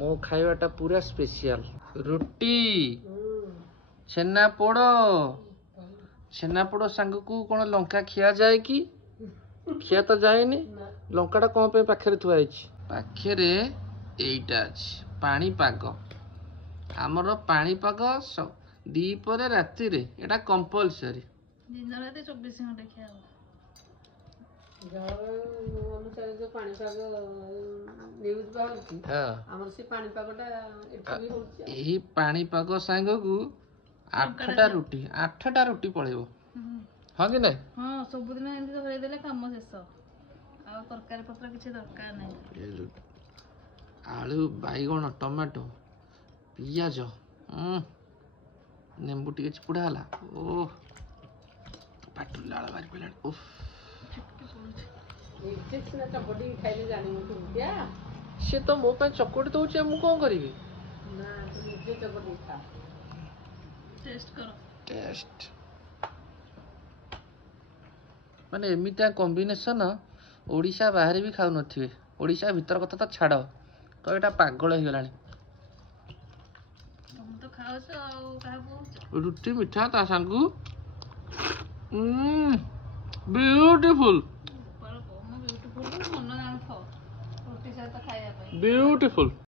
मो खाइबाटा पूरा स्पेशल रुटी छेना पोड़ सांग को कौन लंका खिया जाए कि खिया तो जाएनि लंकाटा कौन पे पाखे थुआई पाखे एटा अछि पाणीपाग आमर पाणीपाग दीपर राति रे एटा कंपलसरी दिन रात 24 घंटा खिया अनुसार जो पाणीपाग न्यूज बाहर हमर से पाणीपागटा एठी भी होछि एही पाणीपाग सांग को 8टा रुटी पळेबो हां कि नै हां सब दिन एंती तो होय देले काम शेष आ तरकारी पत्र किछि दरकार नै आलू बाइगण टमाटो पियाज नेंबू टिके चिपुड़ा हला ओ पाटू लाल बारी पला उफ इजेक्शन चपटी खाइले जानी मु तुमटिया से तो मो पे चकोटी दउछि मु कोन करबी ना तू निजे चपटी खा टेस्ट करो टेस्ट माने एमिता कॉम्बिनेशन ओडिशा बाहर भी खाउ नथिबे ओडिशा भीतर कथा तो छाड़ तो एटा पागल हो गलानी तुम तो खाओ सो काबू रुटी मिठा ता सांगू ब्यूटीफुल पर को ब्यूटीफुल मन जान खाओ रोटी साथ खाया पे ब्यूटीफुल